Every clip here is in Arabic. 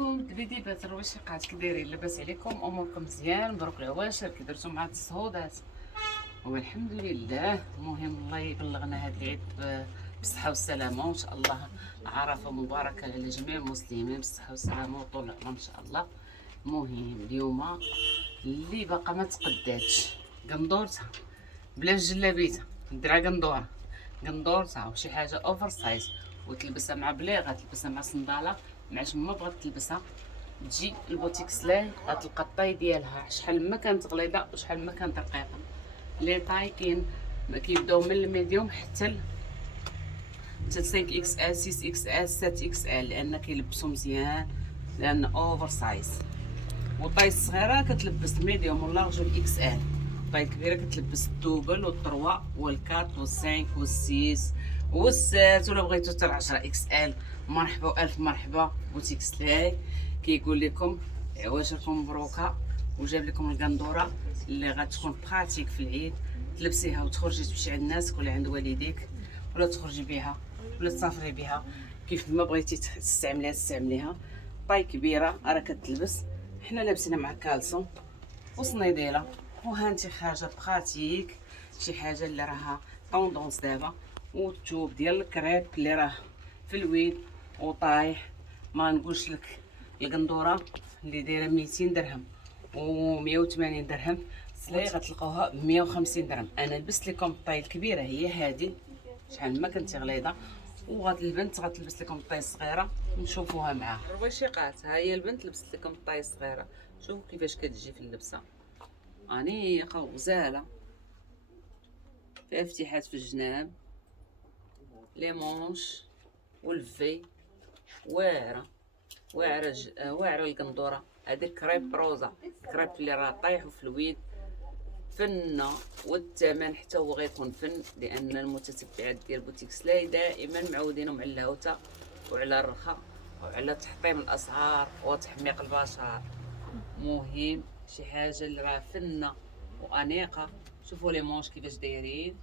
عليكم دبيديبات الرويشقات، كي دايرين؟ لاباس عليكم؟ اموركم مزيان؟ مبروك العواشر، كي درتو مع التصهودات؟ والحمد لله. المهم الله يبلغنا هاد العيد بالصحه والسلامه، وان شاء الله عرفه مباركه على جميع المسلمين بالصحه والسلامه وطول العمر ان شاء الله. المهم اليوم اللي باقا ما تقداتش قندورتها بلا جلابيتها، نديرها قندورتها وشي حاجه اوفر سايز، وتلبسها مع بليغه، تلبسها مع صنداله، مع شما بغات تلبسها. تجي البوتيك سلاي غتلقى الطاي ديالها شحال ما كانت غليظه وشحال ما كانت رقيقه. لي طاي كيبداو من الميديوم حتى 5 اكس ال 6 اكس ال 7 اكس ال، لان كيلبسوا مزيان لان اوفر سايز. وطاي الصغيره كتلبس ميديوم واللارج والاكس ال، الطاي الكبيره كتلبس الدوبل والطروا والكات والسانك والسيس والسات، ولا بغيتو حتى 10 اكس ال. مرحبا والف مرحبا. بوتيك سلاي كيقول لكم عواشركم مبروكه، وجاب لكم القندوره اللي غتكون براتيك في العيد، تلبسيها وتخرجي تمشي عند الناس ولا عند والديك، ولا تخرجي بها ولا تسافري بها، كيف ما بغيتي تستعمليها. طاي كبيره راه كتلبس، حنا لابسينها مع كالسون وصنيديله، وهانتي خارجه براتيك، شي حاجه اللي راها طوندونس دابا. والثوب ديال الكريب اللي راه في الويل وطايح، ما نقولش لك. القندوره اللي دايره 200 درهم و 180 درهم، سلاي غتلقاوها ب 150 درهم. انا لبست لكم الطاي الكبيره هي هذه، شحال ما كنتي غليظه، وغاد البنت غتلبس لكم الطاي الصغيره نشوفوها معاها. الرويشقات، ها هي البنت لبست لكم الطاي الصغيره، شوفوا كيفاش كتجي في اللبسه، انيقه وغزاله، فيها افتتاحات في الجناب، لي مونش والفي، واعره واعره القندوره. هذيك كريب روزا، كريب اللي راه طايح في الويد، فنه. والثمن حتى هو غيكون فن، لان المتتبعات ديال بوتيك سلاي دائما معودينهم على الهوته وعلى الرخاء وعلى تحطيم الاسعار وتحميق البشر. مهم شي حاجه اللي راه فنه وانيقه. شوفوا لي مونش كيفاش دايرين،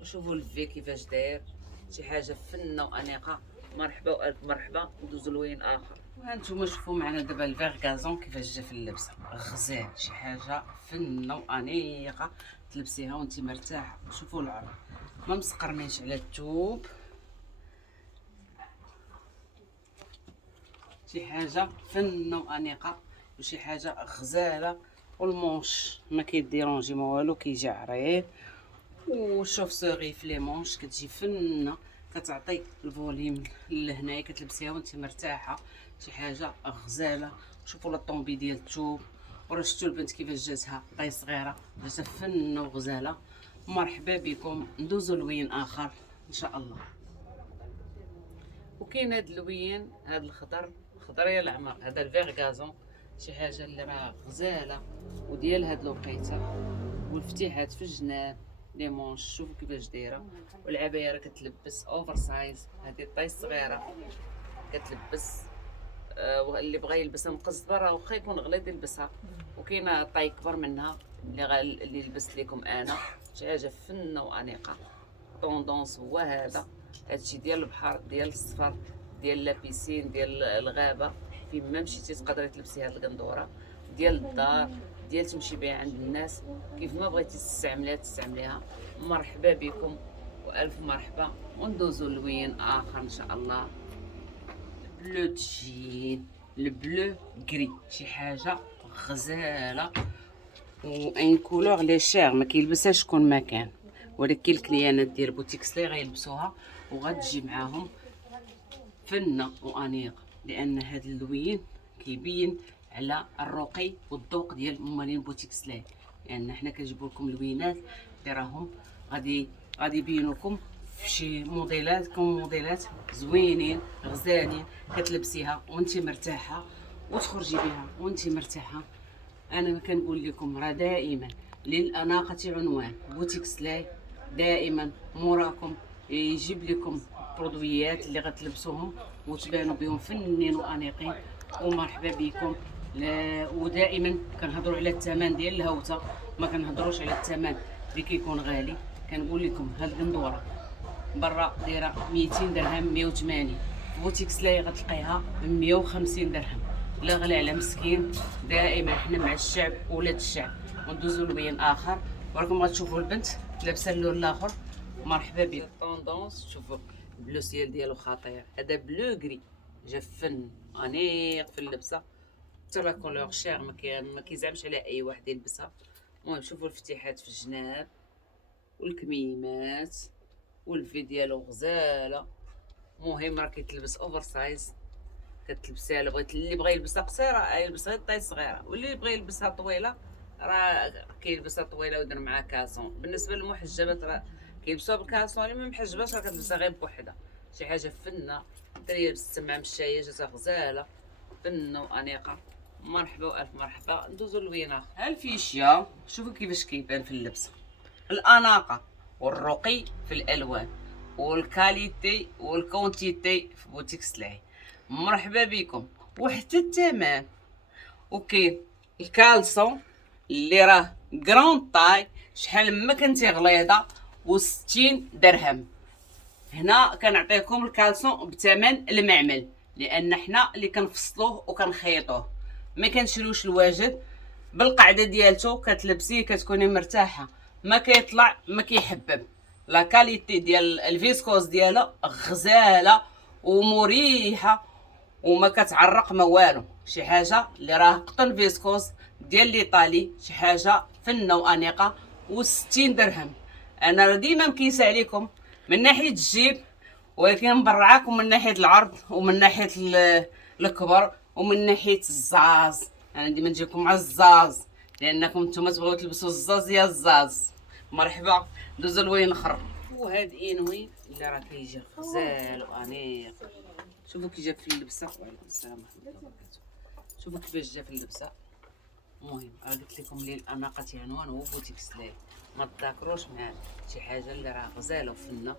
وشوفوا الفي كيفاش داير، شي حاجه فنه وانيقه. مرحبا والف مرحبا. ندوزو لوين اخر. وهانتوما شوفوا معنا دابا الفيغ كيفاش جا في اللبسه، غزال، شي حاجه فنه وانيقه، تلبسيها وانت مرتاحه. شوفوا العرض ما مسقرنيش على الثوب، شي حاجه فنه وانيقه وشي حاجه غزاله. والمونش ما كيديرونجي ما والو، كيجي عريض. وشوف سوغي في لي مونش كتجي فنه، كتعطي الفوليم لهنايا، كتلبسيها وانت مرتاحه، شي حاجه غزاله. شوفوا لا طومبي ديال الثوب، وراه شفتوا البنت كيفاش جاتها طاي صغيره، جاتها فنه وغزاله. مرحبا بكم. ندوزو لوين اخر ان شاء الله. وكاين هاد اللوين، هاد الخضر يا العمر، هذا الفيغ شي حاجه اللي راه غزاله وديال هاد الوقيته. والفتيحات في الجناب، لي مونش شوفوا كيفاش دايره. والعبايه راه كتلبس اوفر سايز، هذه الطاي الصغيره كتلبس. اللي بغى يلبسها مقصبه راه واخا يكون غليظ يلبسها. وكاينه طاي كبر منها اللي لبست لكم انا، شي حاجه فنه وانيقه. طوندونس هو هذا، هادشي ديال البحر، ديال الصفر، ديال لابيسين، ديال الغابه، فين ما مشيتي تقدري تلبسي هاد القندوره، ديال الدار، ديال تمشي بها عند الناس، كيف ما بغيتي تستعمليها. مرحبا بكم والف مرحبا. وندوزو لوين اخر ان شاء الله. بلو جين، البلو كري، شي حاجه غزاله وان كولور لي شير، ما كيلبسهاش شكون ما كان، ولكن الكليانات ديال بوتيك سلاي غيلبسوها وغتجي معاهم فنه وانيقه، لان هذا اللوين كيبين على الرقي والذوق ديال ممالين بوتيك سلاي. لان حنا كنجيبو لكم لوينات اللي راهم غادي يبينوا لكم في شي موديلات زوينين غزالين، كتلبسيها وانت مرتاحه وتخرجي بها وانت مرتاحه. انا كنقول لكم راه دائما للاناقه عنوان، بوتيك سلاي دائما موراكم يجيب لكم برودويات اللي غتلبسوهم وتبانوا بهم فنين وانيقين. ومرحبا بكم. ودائما كنهضروا على الثمن ديال الهوته، ما كنهضروش على الثمن اللي كيكون غالي. كنقول لكم هاد القندوره برا دايره 200 درهم 180، بوتيك سلاي غتلقيها ب 150 درهم. لا غالي على مسكين. دائما حنا مع الشعب ولاد الشعب. وندوزو لوين اخر، وراكم غتشوفوا البنت لابسه اللون الاخر. مرحبا بك. طوندونس شوفوا البلو سيال ديالو خطير، هذا بلو غري جا فن انيق في اللبسه، حتى لا كولور شير ما كيزعمش على اي واحد يلبسها. المهم شوفوا الفتيحات في الجناب والكميمات والفي ديالو غزاله. مهم راه كيتلبس اوفر سايز، كتلبسيها اللي بغى يلبسها قصيره يلبس غير طاي صغيره، واللي يبغى يلبسها طويله راه كيلبسها طويله ويدير معاها كالسون. بالنسبه للمحجبات راه كيلبسوها بالكالسون، اللي ما محجباش راه كتلبسها غير بوحدها. شي حاجه فنه. الدريه لبست مع مشايه جاتها غزاله فنه وانيقه. مرحبا والف مرحبا. ندوزو لوين اخر. ها الفيشيا شوفوا كيفاش كيبان في اللبسه، الاناقه والرقي في الالوان والكاليتي والكونتيتي في بوتيك سلاي. مرحبا بكم. وحتى الثمن. وكاين الكالسون اللي راه كرون طاي، شحال ما كنتي غليظه، و60 درهم. هنا كنعطيكم الكالسون بثمن المعمل، لان حنا اللي كنفصلوه وكنخيطوه، ما كنشروش الواجد. بالقعده ديالته كتلبسيه كتكوني مرتاحه، ما كيطلع ما كيحبب. لا كاليتي ديال الفيسكوز ديالها غزاله ومريحه وما كتعرق ما والو. شي حاجه اللي راه قطن فيسكوز ديال ليطالي، شي حاجه فنه وانيقه. و60 درهم. انا راه ديما مكيسه عليكم من ناحيه الجيب، ولكن نبرعاكم من ناحيه العرض ومن ناحيه الكبر ومن ناحيه الزاز. انا ديما نجيكم مع الزاز لانكم نتوما تبغيو تلبسوا الزاز يا الزاز. مرحبا. دوزو لوين اخر. وهاد انوي اللي راه كيجي غزال وانيق. شوفوا كي جا في اللبسه. وعليكم السلام ورحمه الله وبركاته. شوفوا كيفاش جا في اللبسه. المهم راه قلت لكم لي الاناقه عنوان هو بوتيك سلاي، ما تذاكروش معاه. شي حاجه اللي راه غزاله وفنه،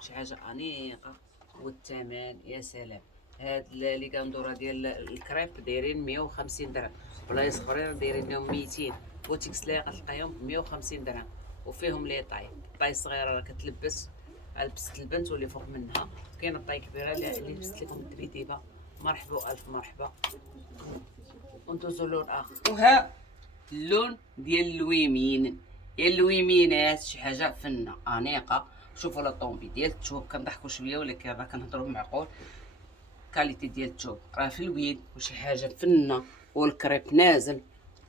شي حاجه انيقه. والثمن يا سلام. هاد لي كندوره ديال الكريب دايرين 150 درهم، بلايص اخرين دايرين لهم 200. بوتيك سلاي غتلقايهم ب 150 درهم، وفيهم لي طاي صغيره راه كتلبس، لبست البنت واللي فوق منها. كاينه طاي كبيره اللي لبست لكم الدبيديبه. مرحبا والف مرحبا. وندوزو لون اخر. وها اللون ديال الويمين يا الويمينات، شي حاجه فنه انيقه. شوفوا لا طومبي ديال الثوب، كنضحكوا شويه ولكن راه كنهضروا بمعقول. كاليتي ديال الثوب راه في الويد وشي حاجه فنه، والكريب نازل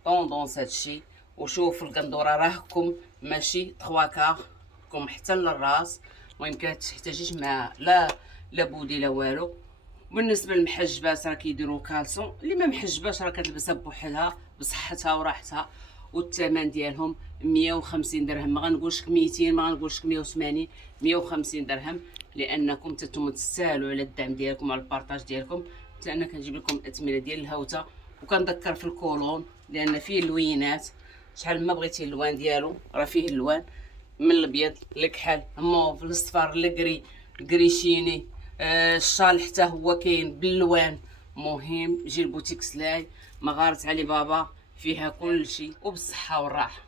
طوندونس هادشي. وشوف القندوره راهكم ماشي 3 كار كم حتى للراس. المهم كتحتاجيش مع لا بودي لا والو. بالنسبه للمحجبات راه كيديروا كالسون، اللي ما محجباش راه كتلبسها بوحدها بصحتها وراحتها. والثمن ديالهم 150 درهم. ما غنقولش 200، ما غنقولش 180، 150 درهم. لانكم نتوما تستاهلوا على الدعم ديالكم وعلى البارطاج ديالكم. حتى انا كنجيب لكم الاثمنه ديال الهوته، وكنذكر في الكولون لان فيه اللوينات. شحال ما بغيتي اللوان ديالو راه فيه اللوان، من الابيض الكحل موف الاصفر الكري كريشيني. الشال حتى هو كاين باللوان. مهم جي البوتيك سلاي مغارة علي بابا، فيها كل شيء وبالصحه والراحه.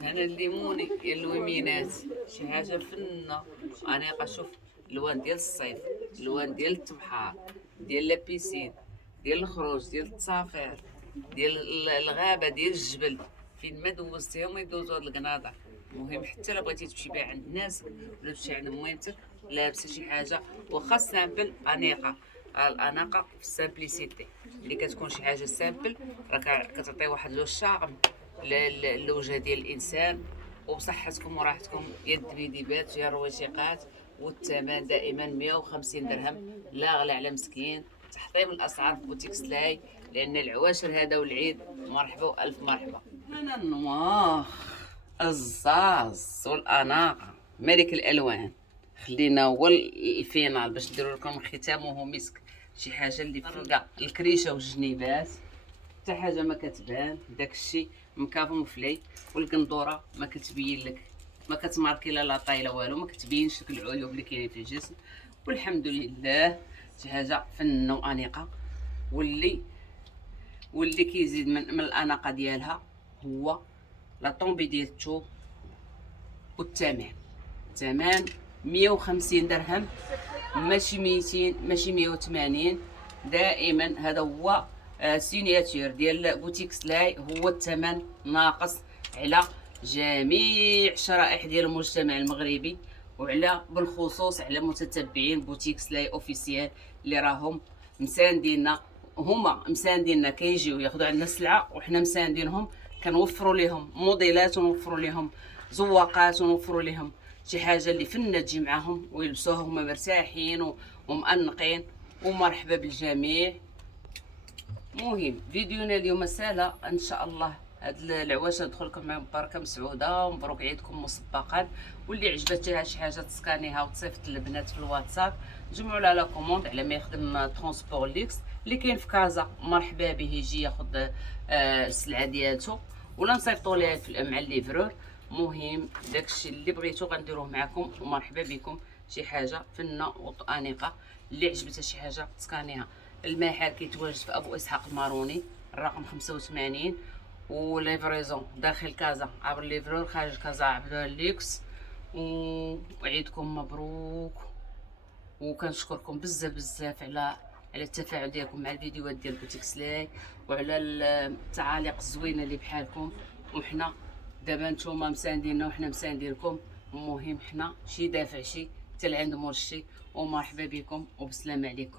هنا الليموني ديال الويمينات، شي حاجه فنه انيقه. شوف الوان ديال الصيف، الوان ديال التبحار، ديال لابيسين، ديال الخروج، ديال التصافير، ديال الغابه، ديال الجبل. فين ما دوزتيهم يدوزوا هاد القناطر. المهم حتى لا بغيتي تمشي بها عند الناس ولا تمشي عند موينتك لابسه شي حاجه واخا سامبل انيقه. الاناقه في السامبليسيتي، اللي كتكون شي حاجه سامبل راه كتعطي واحد لو شارم للوجه ديال الانسان. وبصحتكم وراحتكم يا الدبيديبات يا الرويشيقات. والثمن دائما 150 درهم. لا غلى على مسكين. تحطيم الاسعار في بوتيك سلاي لان العواشر هذا والعيد. مرحبا والف مرحبا. انا النوار الزاز والاناقه ملك الالوان. خلينا هو الفينال باش نديروا لكم الختام وهو مسك. شي حاجه اللي فرقه الكريشه والجنيبات، حتى حاجه ما كتبان. داكشي مكافمفلي. والقندوره ما كتبين لك، ما كتماركي لا طاي لا والو، ما كتبينش لك العيوب اللي كاينين في الجسم. والحمد لله شي حاجه فنه وانيقه. واللي كيزيد من الاناقه ديالها هو لا طومبي ديال الثوب. والثمن 150 درهم. ماشي 200 ماشي 180. دائما هذا هو سينياتير ديال بوتيك سلاي، هو الثمن ناقص على جميع الشرائح ديال المجتمع المغربي، وعلى بالخصوص على متتبعين بوتيك سلاي اوفيسيال اللي راهم مساندينا. هما مساندينا كيجيو ياخذوا عندنا السلعه، وحنا مساندينهم، كنوفروا لهم موديلات ونوفروا لهم زواقات ونوفروا لهم شي حاجه اللي فنه تجي معاهم ويلبسوها هما مرتاحين ومأنقين. ومرحبا بالجميع. مهم فيديونا اليوم سهله ان شاء الله. هاد العواشة ندخل لكم معاهم بركه مسعوده ومبروك عيدكم مسبقا. واللي عجبتها شي حاجه تسكانيها وتصيفط للبنات في الواتساب، جمعوا لها لا كوموند على ما يخدم ترونسبور ليكس اللي كاين في كازا، مرحبا به يجي ياخذ السلعه ديالته، ولا نصيفطوا ليه مع الليفرور. مهم داكشي اللي بغيتو غنديروه معكم، ومرحبا بكم. شي حاجه فنه وطانقه، اللي عجبتها شي حاجه تسكانيها. المحل كيتواجد في ابو اسحاق الماروني الرقم 85، وليفريزون داخل كازا عبر ليفرور، خارج كازا عبر ليكس. وعيدكم مبروك، وكنشكركم بزاف بزاف على التفاعل ديالكم مع الفيديوهات ديال بوتيك سلاي، وعلى التعاليق الزوينه اللي بحالكم. وحنا دابا نتوما مسانديننا وحنا مساندينكم. المهم حنا شي دافع شي حتى لعند مور الشي. ومرحبا بكم وبسلام عليكم.